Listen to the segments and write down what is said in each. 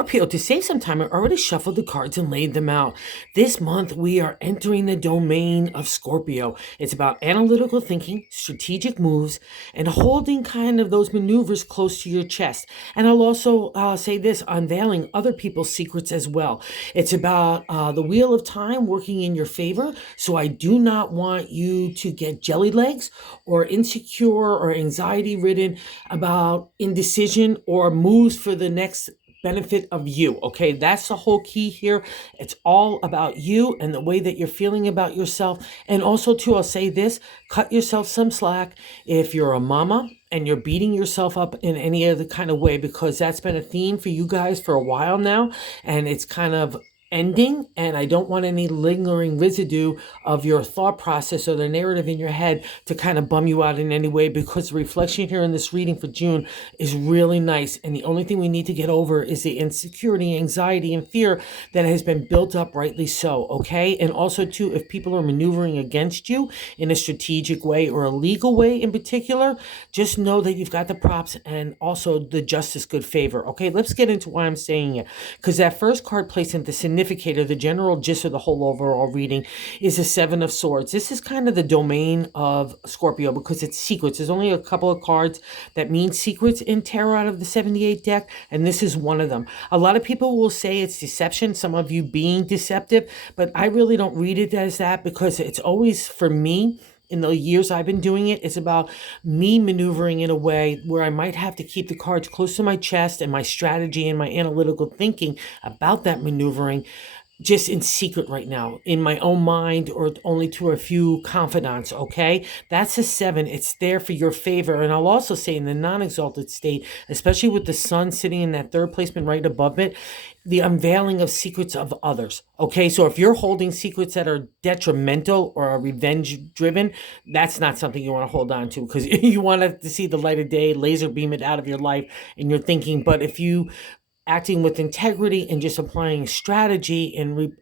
Scorpio, to save some time, I already shuffled the cards and laid them out. This month, we are entering the domain of Scorpio. It's about analytical thinking, strategic moves, and holding kind of those maneuvers close to your chest. And I'll also say this, unveiling other people's secrets as well. It's about the wheel of time working in your favor. So I do not want you to get jelly legs or insecure or anxiety ridden about indecision or moves for the next benefit of you. Okay, that's the whole key here. It's all about you and the way that you're feeling about yourself. And also too, I'll say this, cut yourself some slack if you're a mama and you're beating yourself up in any other kind of way, because that's been a theme for you guys for a while now, and it's kind of ending, and I don't want any lingering residue of your thought process or the narrative in your head to kind of bum you out in any way, because the reflection here in this reading for June is really nice, and the only thing we need to get over is the insecurity, anxiety, and fear that has been built up, rightly so, okay? And also too, if people are maneuvering against you in a strategic way or a legal way in particular, just know that you've got the props and also the justice good favor, okay? Let's get into why I'm saying it, because that first card placed in the significator, the general gist of the whole overall reading, is the Seven of Swords. This is kind of the domain of Scorpio because it's secrets. There's only a couple of cards that mean secrets in tarot out of the 78 deck, and this is one of them. A lot of people will say it's deception, some of you being deceptive, but I really don't read it as that, because it's always, for me, in the years I've been doing it, it's about me maneuvering in a way where I might have to keep the cards close to my chest, and my strategy and my analytical thinking about that maneuvering just in secret right now, in my own mind, or only to a few confidants, okay? That's a 7. It's there for your favor. And I'll also say in the non-exalted state, especially with the sun sitting in that third placement right above it, the unveiling of secrets of others, okay? So if you're holding secrets that are detrimental or are revenge driven, that's not something you want to hold on to, because you want to see the light of day, laser beam it out of your life and your thinking. But if you acting with integrity and just applying strategy and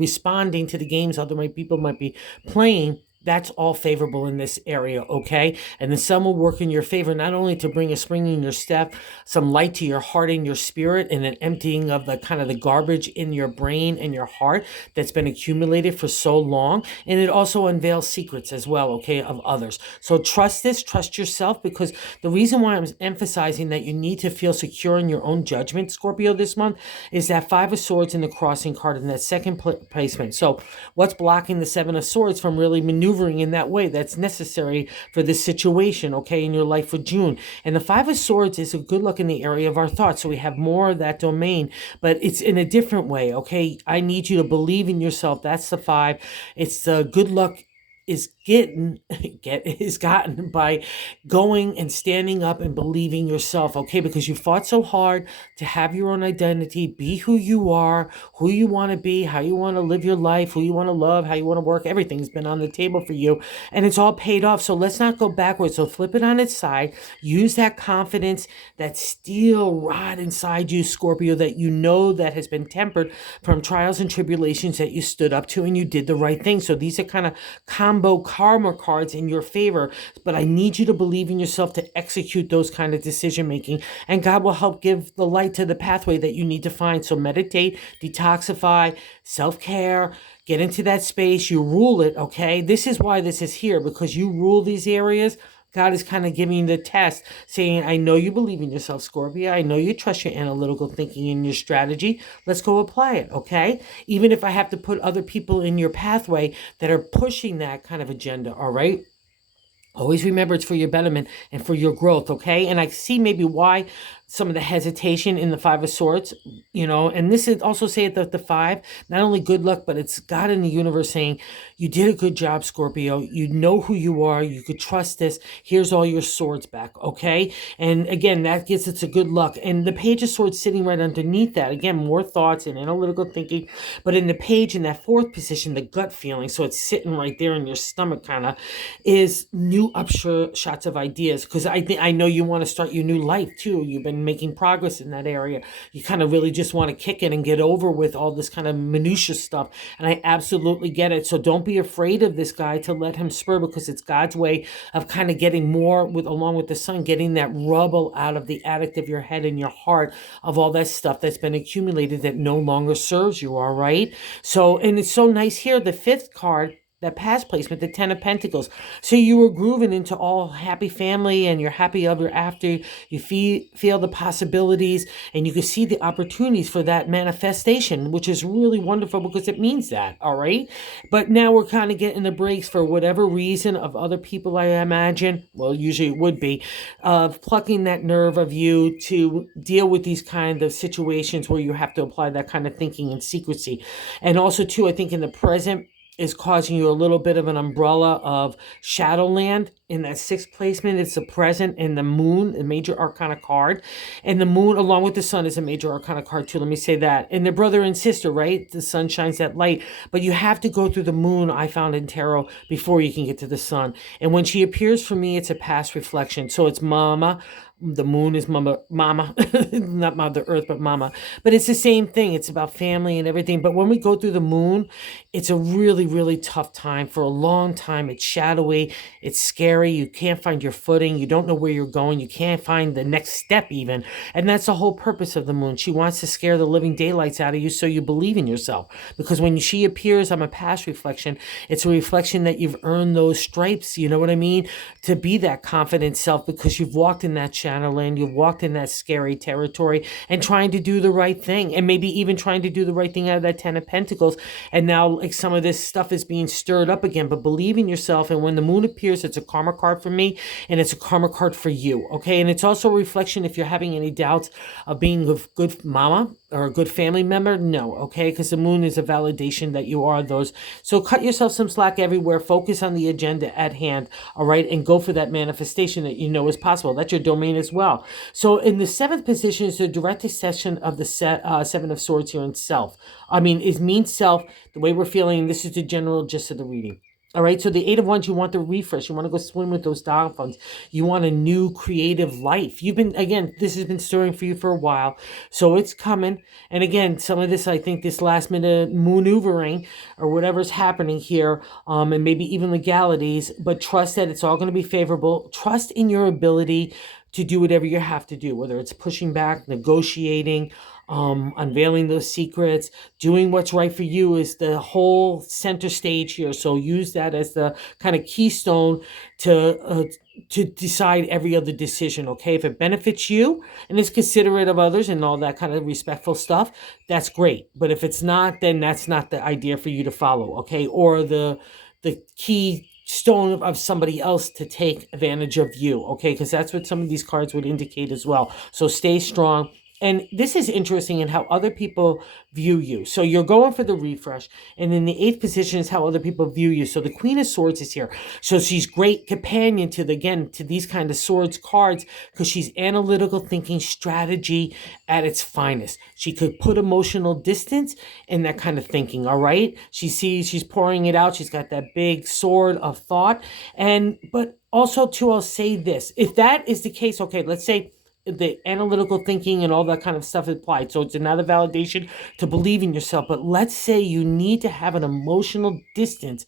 responding to the games other people might be playing, that's all favorable in this area, okay? And the sun will work in your favor, not only to bring a spring in your step, some light to your heart and your spirit, and an emptying of the kind of the garbage in your brain and your heart that's been accumulated for so long. And it also unveils secrets as well, okay, of others. So trust this, trust yourself, because the reason why I'm emphasizing that you need to feel secure in your own judgment, Scorpio, this month, is that Five of Swords in the crossing card in that second placement. So what's blocking the Seven of Swords from really maneuvering in that way that's necessary for this situation, okay, in your life for June? And the Five of Swords is a good look in the area of our thoughts, so we have more of that domain, but it's in a different way, okay? I need you to believe in yourself. That's the 5. It's the good luck is gotten by going and standing up and believing yourself, okay? Because you fought so hard to have your own identity, be who you are, who you want to be, how you want to live your life, who you want to love, how you want to work. Everything's been on the table for you, and it's all paid off. So let's not go backwards. So flip it on its side. Use that confidence, that steel rod inside you, Scorpio, that you know that has been tempered from trials and tribulations that you stood up to, and you did the right thing. So these are kind of combo karma cards in your favor, but I need you to believe in yourself to execute those kind of decision making, and God will help give the light to the pathway that you need to find. So meditate, detoxify, self-care, get into that space. You rule it, okay? This is why this is here, because you rule these areas. God is kind of giving you the test, saying, I know you believe in yourself, Scorpio. I know you trust your analytical thinking and your strategy. Let's go apply it, okay? Even if I have to put other people in your pathway that are pushing that kind of agenda, all right? Always remember it's for your betterment and for your growth, okay? And I see maybe why some of the hesitation in the Five of Swords, and this is also say that the 5, not only good luck, but it's God in the universe saying, you did a good job, Scorpio. You know who you are. You could trust this. Here's all your swords back, okay? And again, that gives us a good luck. And the Page of Swords sitting right underneath that. Again, more thoughts and analytical thinking. But in the page, in that 4th position, the gut feeling, so it's sitting right there in your stomach kind of, is new upshots of ideas. Because I know you want to start your new life too. You've been and making progress in that area. You kind of really just want to kick it and get over with all this kind of minutia stuff. And I absolutely get it. So don't be afraid of this guy to let him spur, because it's God's way of kind of getting more with, along with the sun, getting that rubble out of the attic of your head and your heart of all that stuff that's been accumulated that no longer serves you. All right. So, and it's so nice here. The fifth card, that past placement, the 10 of Pentacles. So you were grooving into all happy family, and you're happy ever after. You feel the possibilities, and you can see the opportunities for that manifestation, which is really wonderful because it means that, all right? But now we're kind of getting the breaks for whatever reason of other people, I imagine. Well, usually it would be, of plucking that nerve of you to deal with these kind of situations where you have to apply that kind of thinking and secrecy. And also, too, I think in the present, is causing you a little bit of an umbrella of Shadowland. In that sixth placement, it's the present, and the moon, a major arcana card. And the moon, along with the sun, is a major arcana card too. Let me say that. And they're brother and sister, right? The sun shines that light. But you have to go through the moon, I found in tarot, before you can get to the sun. And when she appears for me, it's a past reflection. So it's mama. The moon is mama, not Mother Earth, but mama. But it's the same thing. It's about family and everything. But when we go through the moon, it's a really, really tough time. For a long time, it's shadowy. It's scary. You can't find your footing. You don't know where you're going. You can't find the next step even. And that's the whole purpose of the moon. She wants to scare the living daylights out of you so you believe in yourself. Because when she appears on a past reflection, it's a reflection that you've earned those stripes, you know what I mean? To be that confident self, because you've walked in that Shadowland, you've walked in that scary territory, and trying to do the right thing, and maybe even trying to do the right thing out of that 10 of Pentacles. And now, like, some of this stuff is being stirred up again. But believe in yourself. And when the moon appears, it's a karma card for me, and it's a karma card for you. Okay, and it's also a reflection if you're having any doubts of being a good mama or a good family member. No, okay, because the moon is a validation that you are those. So cut yourself some slack everywhere. Focus on the agenda at hand. All right, and go for that manifestation that you know is possible. That's your domain as well. So in the seventh position is the direct accession of the Seven of Swords here in self. I mean, it means self, the way we're feeling. This is the general gist of the reading. All right, so the Eight of Wands, you want the refresh. You want to go swim with those dolphins. You want a new creative life. You've been, again, this has been stirring for you for a while, so it's coming. And again, some of this, I think, this last minute maneuvering or whatever's happening here, and maybe even legalities, but trust that it's all going to be favorable. Trust in your ability to do whatever you have to do, whether it's pushing back, negotiating, unveiling those secrets, doing what's right for you is the whole center stage here. So use that as the kind of keystone to decide every other decision. Okay, if it benefits you and is considerate of others and all that kind of respectful stuff, that's great. But if it's not, then that's not the idea for you to follow. Okay, or the key stone of somebody else to take advantage of you. Okay, because that's what some of these cards would indicate as well. So stay strong. And this is interesting in how other people view you. So you're going for the refresh. And in the eighth position is how other people view you. So the Queen of Swords is here. So she's great companion to to these kind of swords cards, because she's analytical thinking, strategy at its finest. She could put emotional distance in that kind of thinking. All right. She sees, she's pouring it out. She's got that big sword of thought. But also too, I'll say this, if that is the case, okay, let's say the analytical thinking and all that kind of stuff applied. So it's another validation to believe in yourself. But let's say you need to have an emotional distance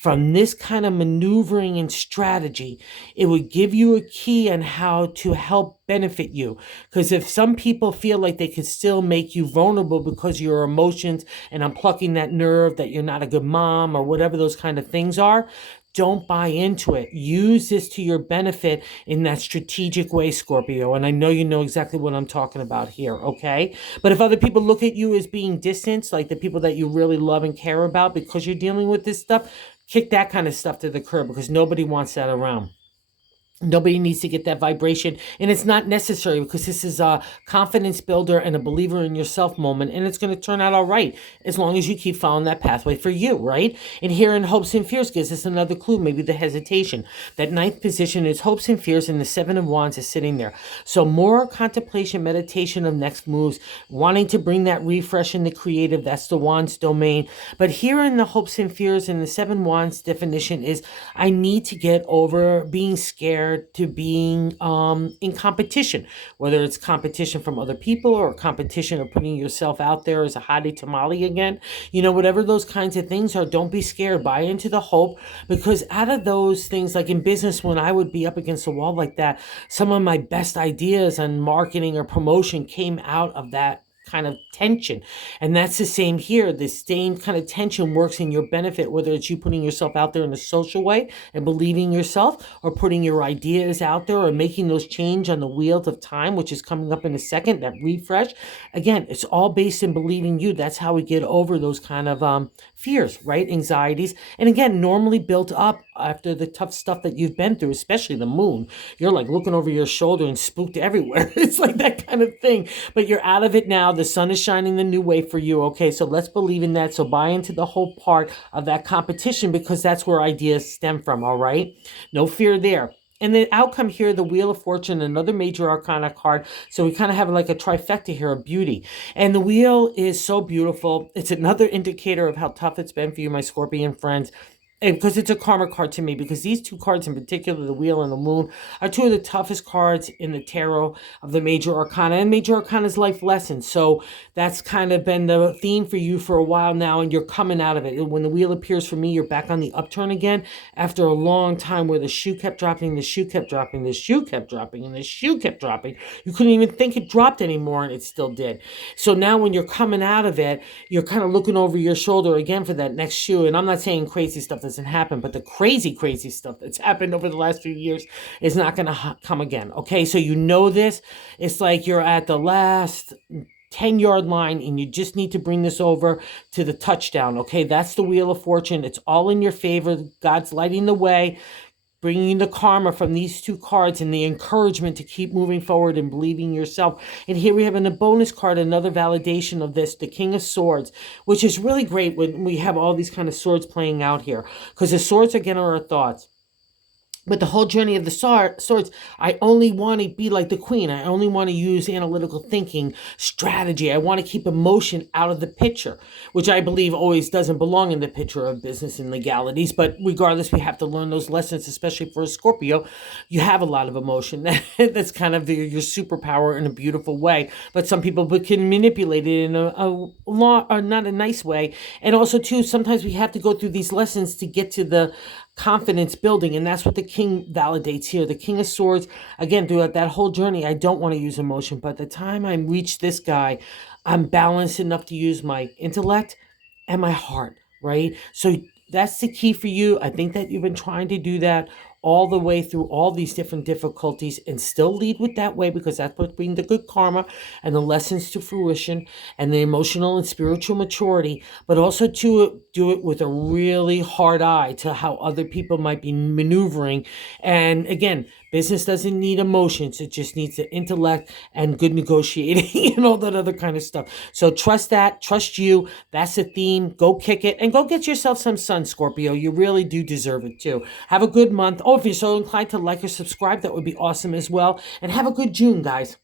from this kind of maneuvering and strategy. It would give you a key on how to help benefit you. Because if some people feel like they could still make you vulnerable because of your emotions and unplugging that nerve that you're not a good mom or whatever those kind of things are, don't buy into it. Use this to your benefit in that strategic way, Scorpio. And I know you know exactly what I'm talking about here, okay? But if other people look at you as being distant, like the people that you really love and care about because you're dealing with this stuff, kick that kind of stuff to the curb, because nobody wants that around. Nobody needs to get that vibration, and it's not necessary, because this is a confidence builder and a believer in yourself moment, and it's going to turn out all right as long as you keep following that pathway for you, right? And here in Hopes and Fears gives us another clue, maybe the hesitation. That ninth position is Hopes and Fears, and the Seven of Wands is sitting there. So more contemplation, meditation of next moves, wanting to bring that refresh in the creative. That's the Wands domain. But here in the Hopes and Fears and the Seven Wands definition is, I need to get over being scared compared to being in competition, whether it's competition from other people or competition of putting yourself out there as a hottie tamale again. Whatever those kinds of things are, don't be scared. Buy into the hope, because out of those things, like in business, when I would be up against the wall like that, some of my best ideas on marketing or promotion came out of that kind of tension. And that's the same here. The same kind of tension works in your benefit, whether it's you putting yourself out there in a social way and believing yourself, or putting your ideas out there, or making those change on the wheels of time, which is coming up in a second, that refresh. Again, it's all based in believing you. That's how we get over those kind of fears, right? Anxieties. And again, normally built up after the tough stuff that you've been through, especially the moon. You're like looking over your shoulder and spooked everywhere. It's like that kind of thing. But you're out of it now. The sun is shining the new way for you. Okay, so let's believe in that. So buy into the whole part of that competition, because that's where ideas stem from. All right, no fear there. And the outcome here, the Wheel of Fortune, another major arcana card. So we kind of have like a trifecta here of beauty. And the wheel is so beautiful. It's another indicator of how tough it's been for you, my Scorpion friends. And because it's a karma card to me, because these two cards in particular, the wheel and the moon, are two of the toughest cards in the tarot of the major arcana. And major arcana is life lessons. So that's kind of been the theme for you for a while now, and you're coming out of it. When the wheel appears for me, you're back on the upturn again after a long time where the shoe kept dropping, the shoe kept dropping, the shoe kept dropping, and the shoe kept dropping. You couldn't even think it dropped anymore, and it still did. So now when you're coming out of it, you're kind of looking over your shoulder again for that next shoe. And I'm not saying crazy stuff doesn't happen, but the crazy stuff that's happened over the last few years is not going to come again. Okay, so this. It's like you're at the last 10-yard line and you just need to bring this over to the touchdown. Okay, that's the Wheel of Fortune. It's all in your favor. God's lighting the way, bringing the karma from these two cards and the encouragement to keep moving forward and believing yourself. And here we have in a bonus card, another validation of this, the King of Swords, which is really great when we have all these kind of swords playing out here, because the swords, again, are our thoughts. But the whole journey of the swords, I only want to be like the queen. I only want to use analytical thinking, strategy. I want to keep emotion out of the picture, which I believe always doesn't belong in the picture of business and legalities. But regardless, we have to learn those lessons, especially for a Scorpio. You have a lot of emotion. That's kind of your superpower in a beautiful way. But some people can manipulate it in a not a nice way. And also, too, sometimes we have to go through these lessons to get to the confidence building, and that's what the king validates here. The King of Swords, again, throughout that whole journey, I don't want to use emotion, but the time I reach this guy, I'm balanced enough to use my intellect and my heart, right? So that's the key for you. I think that you've been trying to do that all the way through all these different difficulties, and still lead with that way, because that's what brings the good karma and the lessons to fruition and the emotional and spiritual maturity, but also to do it with a really hard eye to how other people might be maneuvering. And again, business doesn't need emotions. It just needs the intellect and good negotiating and all that other kind of stuff. So trust that, trust you. That's the theme. Go kick it and go get yourself some sun, Scorpio. You really do deserve it too. Have a good month. Oh, if you're so inclined to like or subscribe, that would be awesome as well. And have a good June, guys.